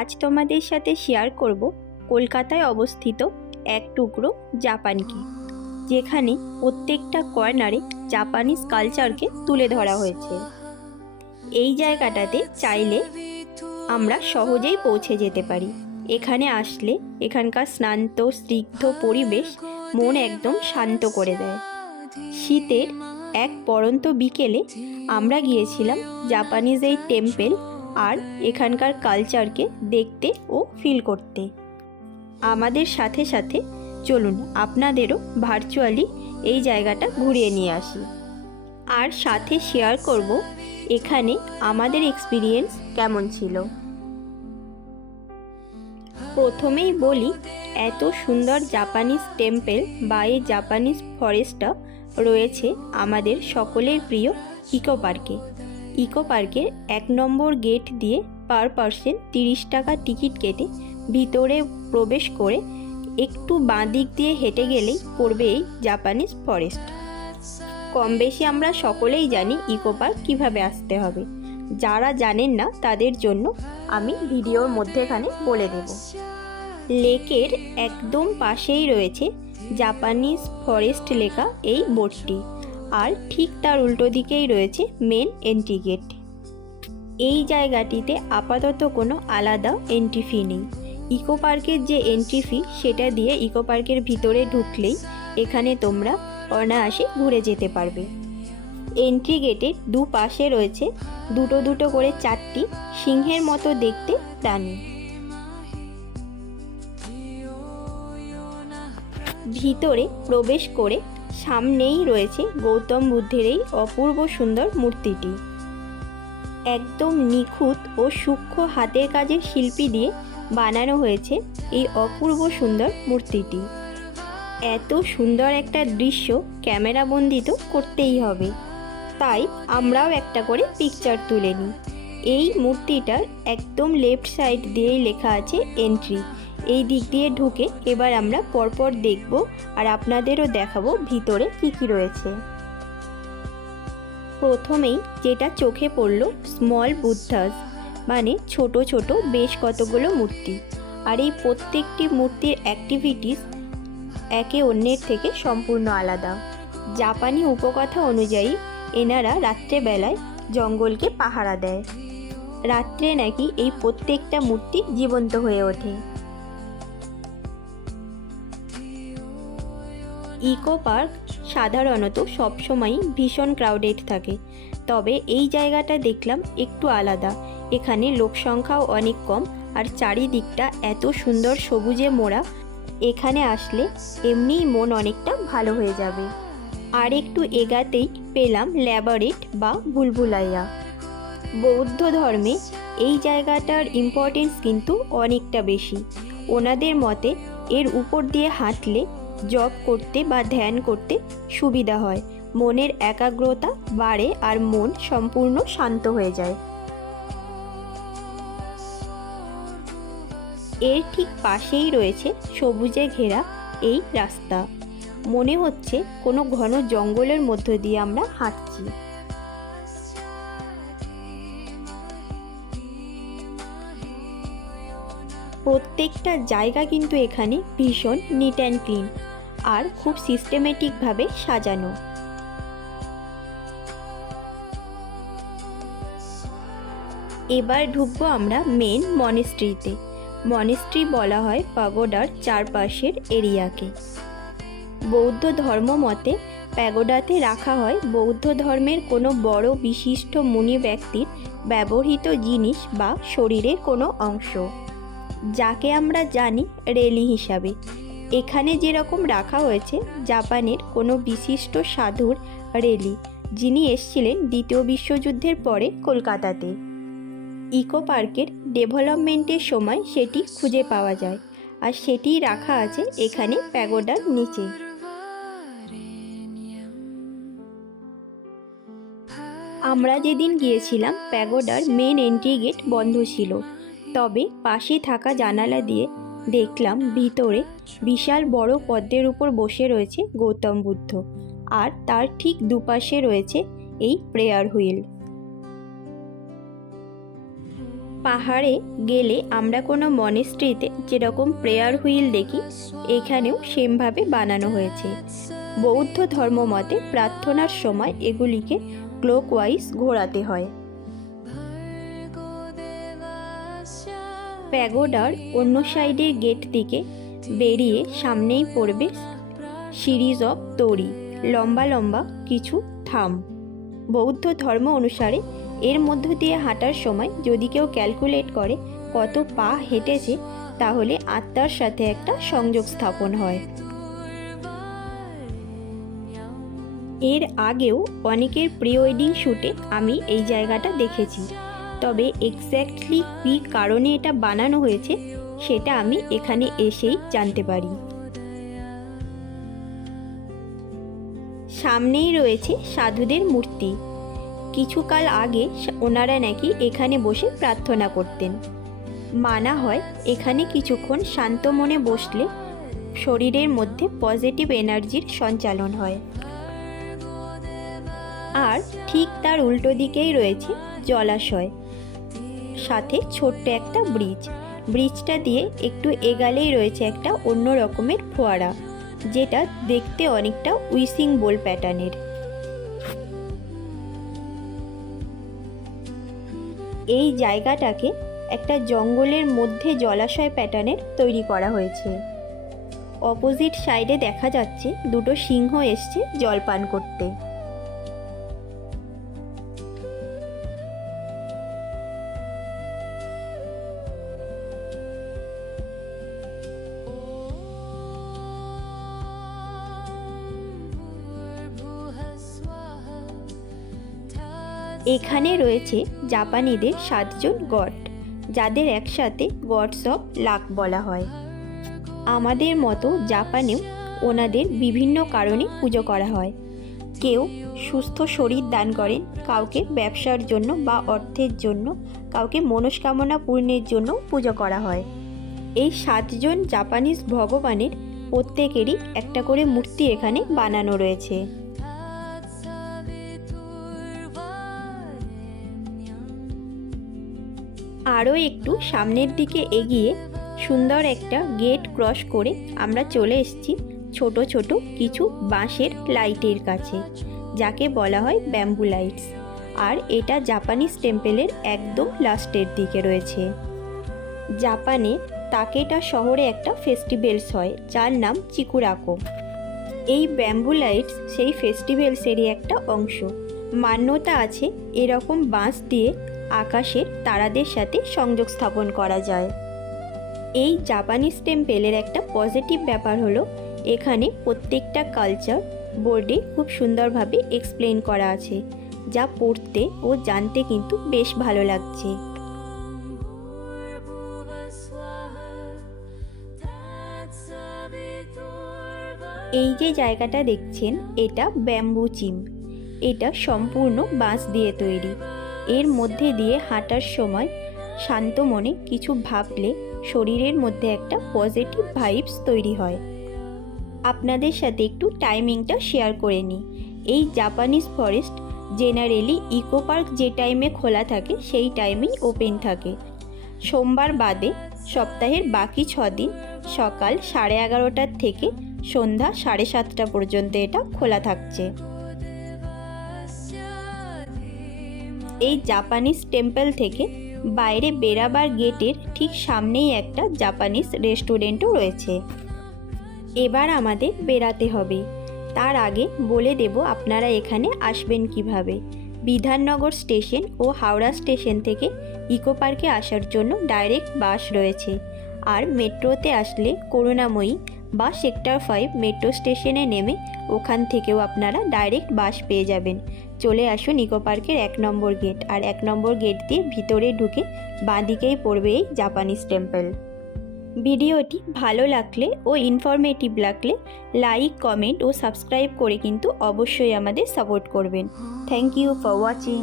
আজ তোমাদের সাথে শেয়ার করব কলকাতায় অবস্থিত এক টুকরো জাপানকে, যেখানে প্রত্যেকটা কর্নারে জাপানিজ কালচারকে তুলে ধরা হয়েছে। এই জায়গাটাতে চাইলে আমরা সহজেই পৌঁছে যেতে পারি। এখানে আসলে এখানকার শান্ত স্নিগ্ধ পরিবেশ মন একদম শান্ত করে দেয়। শীতের এক পড়ন্ত বিকেলে আমরা গিয়েছিলাম জাপানিজ এই টেম্পল আর এখানকার কালচারকে দেখতে ও ফিল করতে। আমাদের সাথে সাথে চলুন আপনাদেরও ভার্চুয়ালি এই জায়গাটা ঘুরিয়ে নিয়ে আসি, আর সাথে শেয়ার করব এখানে আমাদের এক্সপিরিয়েন্স কেমন ছিল। প্রথমেই বলি, এত সুন্দর জাপানিজ টেম্পল বা এই জাপানিজ ফরেস্টটা রয়েছে আমাদের সকলের প্রিয় ইকো পার্কে। ইকো পার্কের 1 নম্বর গেট দিয়ে পার পার্সন 30 টাকা টিকিট কেটে ভিতরে প্রবেশ করে একটু বাঁ দিক দিয়ে হেঁটে গেলেই পড়বে এই জাপানিজ ফরেস্ট। কম বেশি আমরা সকলেই জানি ইকো পার্ক কীভাবে আসতে হবে। যারা জানেন না তাদের জন্য আমি ভিডিওর মধ্যেখানে বলে দেব। লেকের একদম পাশেই রয়েছে জাপানিজ ফরেস্ট লেখা এই বোর্ডটি, আর ঠিক তার উল্টো দিকেই রয়েছে মেন এন্ট্রি গেট। এই জায়গাটিতে আপাতত কোনো আলাদা এন্ট্রি ফি নেই। ইকো পার্কের যে এন্ট্রি ফি সেটা দিয়ে ইকো পার্কের ভিতরে ঢুকলেই এখানে তোমরা অনায়াসে ঘুরে যেতে পারবে। এন্ট্রি গেটের দুপাশে রয়েছে দুটো দুটো করে 4টি সিংহের মতো দেখতে প্রাণী। ভিতরে প্রবেশ করে সামনেই রয়েছে গৌতম বুদ্ধের এই অপূর্ব সুন্দর মূর্তিটি। একদম নিখুঁত ও সূক্ষ্ম হাতের কাজের শিল্পী দিয়ে বানানো হয়েছে এই অপূর্ব সুন্দর মূর্তিটি। এত সুন্দর একটা দৃশ্য ক্যামেরাবন্দি তো করতেই হবে, তাই আমরাও একটা করে পিকচার তুলে নিই। এই মূর্তিটার একদম লেফট সাইড দিয়েই লেখা আছে এন্ট্রি। এই দিক দিয়ে ঢুকে এবার আমরা পরপর দেখব আর আপনাদেরও দেখাবো ভিতরে কী কী রয়েছে। প্রথমেই যেটা চোখে পড়ল, স্মল বুদ্ধাস, মানে ছোট ছোট বেশ কতগুলো মূর্তি। আর এই প্রত্যেকটি মূর্তির অ্যাক্টিভিটিস একে অন্যের থেকে সম্পূর্ণ আলাদা। জাপানি উপকথা অনুযায়ী এনারা রাত্রেবেলায় জঙ্গলকে পাহারা দেয়। রাত্রে নাকি এই প্রত্যেকটা মূর্তি জীবন্ত হয়ে ওঠে। ইকো পার্ক সাধারণত সবসময়ই ভীষণ ক্রাউডেড থাকে, তবে এই জায়গাটা দেখলাম একটু আলাদা। এখানে লোক সংখ্যাও অনেক কম, আর চারিদিকটা এত সুন্দর সবুজে মোড়া। এখানে আসলে এমনিই মন অনেকটা ভালো হয়ে যাবে। আর একটু এগাতেই পেলাম ল্যাবারেট বা ভুলভুলাইয়া। বৌদ্ধ ধর্মে এই জায়গাটার ইম্পর্টেন্স কিন্তু অনেকটা বেশি। ওনাদের মতে এর উপর দিয়ে হাঁটলে জপ করতে বা ধ্যান করতে সুবিধা হয়, মনের একাগ্রতা বাড়ে আর মন সম্পূর্ণ শান্ত হয়ে যায়। এর ঠিক পাশেই রয়েছে সবুজে ঘেরা এই রাস্তা। মনে হচ্ছে কোনো ঘন জঙ্গলের মধ্য দিয়ে আমরা হাঁটছি। প্রত্যেকটা জায়গা কিন্তু এখানে ভীষণ নিট অ্যান্ড ক্লিন আর খুব সিস্টেমেটিকভাবে সাজানো। এবার ঢুকবো আমরা মেন মনেস্ট্রিতে। মনেস্ট্রি বলা হয় প্যাগোডার চারপাশের এরিয়াকে। বৌদ্ধ ধর্ম মতে প্যাগোডাতে রাখা হয় বৌদ্ধ ধর্মের কোনো বড় বিশিষ্ট মুনি ব্যক্তির ব্যবহৃত জিনিস বা শরীরের কোনো অংশ, যাকে আমরা জানি রেলি হিসাবে। এখানে যেরকম রাখা হয়েছে জাপানের কোনো বিশিষ্ট সাধুর রেলি, যিনি এসেছিলেন দ্বিতীয় বিশ্বযুদ্ধের পরে কলকাতাতে। ইকো পার্কের ডেভেলপমেন্টের সময় সেটি খুঁজে পাওয়া যায়, আর সেটি রাখা আছে এখানে প্যাগোডার নিচে। আমরা যেদিন গিয়েছিলাম প্যাগোডার মেন এন্ট্রি গেট বন্ধ ছিল, তবে পাশে থাকা জানালা দিয়ে দেখলাম ভিতরে বিশাল বড় পদ্মের উপর বসে রয়েছে গৌতম বুদ্ধ, আর তার ঠিক দুপাশে রয়েছে এই প্রেয়ার হুইল। পাহাড়ে গেলে আমরা কোনো মনেস্ট্রিতে যেরকম প্রেয়ার হুইল দেখি, এখানেও সেমভাবে বানানো হয়েছে। বৌদ্ধ ধর্ম মতে প্রার্থনার সময় এগুলিকে ক্লকওয়াইজ ঘোরাতে হয়। প্যাগোডার অন্য সাইডের গেট থেকে বেরিয়ে সামনেই পড়বে সিরিজ অফ তরি, লম্বা লম্বা কিছু থাম। বৌদ্ধ ধর্ম অনুসারে এর মধ্য দিয়ে হাঁটার সময় যদি কেউ ক্যালকুলেট করে কত পা হেঁটেছে, তাহলে আত্মার সাথে একটা সংযোগ স্থাপন হয়। এর আগেও অনেকের প্রি ওয়েডিং শ্যুটে আমি এই জায়গাটা দেখেছি, তবে এক্স্যাক্টলি কী কারণে এটা বানানো হয়েছে সেটা আমি এখানে এসেই জানতে পারি। সামনেই রয়েছে সাধুদের মূর্তি। কিছুকাল আগে ওনারা নাকি এখানে বসে প্রার্থনা করতেন। মানা হয় এখানে কিছুক্ষণ শান্ত মনে বসলে শরীরের মধ্যে পজিটিভ এনার্জির সঞ্চালন হয়। আর ঠিক তার উল্টো দিকেই রয়েছে জলাশয়, সাথে ছোট্ট একটা ব্রিজটা দিয়ে একটু এগালেই রয়েছে একটা অন্য রকমের ফোয়ারা, যেটা দেখতে অনেকটা উইসিং বোল প্যাটার্নের। এই জায়গাটাকে একটা জঙ্গলের মধ্যে জলাশয় প্যাটার্নের তৈরি করা হয়েছে। অপোজিট সাইডে দেখা যাচ্ছে দুটো সিংহ এসছে জল পান করতে। এখানে রয়েছে জাপানিদের 7জন গড, যাদের একসাথে গডস অফ লাক বলা হয়। আমাদের মতো জাপানেও ওনাদের বিভিন্ন কারণে পুজো করা হয়। কেউ সুস্থ শরীর দান করেন, কাউকে ব্যবসার জন্য বা অর্থের জন্য, কাউকে মনস্কামনা পূর্ণের জন্য পুজো করা হয়। এই 7জন জাপানিজ ভগবানের প্রত্যেকেরই একটা করে মূর্তি এখানে বানানো রয়েছে। আরও একটু সামনের দিকে এগিয়ে সুন্দর একটা গেট ক্রস করে আমরা চলে এসেছি ছোট ছোট কিছু বাঁশের লাইটের কাছে, যাকে বলা হয় ব্যাম্বু লাইটস। আর এটা জাপানিজ টেম্পেলের একদম লাস্টের দিকে রয়েছে। জাপানে তাকেটা শহরে একটা ফেস্টিভ্যালস হয় যার নাম চিকুরাকো। এই ব্যাম্বু লাইটস সেই ফেস্টিভ্যালসেরই একটা অংশ। মান্যতা আছে এরকম বাঁশ দিয়ে আকাশের তারাদের সাথে সংযোগ স্থাপন করা যায়। এই জাপানিজ টেম্পেলের একটা পজিটিভ ব্যাপার হলো এখানে প্রত্যেকটা কালচার বোর্ডে খুব সুন্দরভাবে এক্সপ্লেন করা আছে, যা পড়তে ও জানতে কিন্তু বেশ ভালো লাগছে। এই যে জায়গাটা দেখছেন এটা ব্যাম্বু চিম। এটা সম্পূর্ণ বাঁশ দিয়ে তৈরি। এর মধ্যে দিয়ে হাঁটার সময় শান্ত মনে কিছু ভাবলে শরীরের মধ্যে একটা পজিটিভ ভাইবস তৈরি হয়। আপনাদের সাথে একটু টাইমিংটা শেয়ার করে নিই। এই Japanese forest generally eco park যে টাইমে খোলা থাকে সেই টাইমেই ওপেন থাকে। সোমবার বাদে সপ্তাহের বাকি 6 দিন সকাল 11:30 থেকে সন্ধ্যা 7:30 পর্যন্ত এটা খোলা থাকছে। এই জাপানিজ টেম্পল থেকে বাইরে বেরাবার গেটের ঠিক সামনেই একটা জাপানিজ রেস্টুরেন্টও রয়েছে। এবার আমাদের বেরাতে হবে। তার আগে বলে দেব আপনারা এখানে আসবেন কিভাবে। বিধাননগর স্টেশন ও হাওড়া স্টেশন থেকে ইকো পার্কে আসার জন্য ডাইরেক্ট বাস রয়েছে। আর মেট্রোতে আসলে করুণাময়ী বা সেক্টর 5 মেট্রো স্টেশনে নেমে ওখান থেকেও আপনারা ডাইরেক্ট বাস পেয়ে যাবেন। চলে আসুন ইকো পার্কের 1 নম্বর গেট, আর 1 নম্বর গেট দিয়ে ভিতরে ঢুকে বাঁদিকেই পড়বে এই জাপানিজ টেম্পল। ভিডিওটি ভালো লাগলে ও ইনফরমেটিভ লাগলে লাইক, কমেন্ট ও সাবস্ক্রাইব করে কিন্তু অবশ্যই আমাদের সাপোর্ট করবেন। Thank you for watching.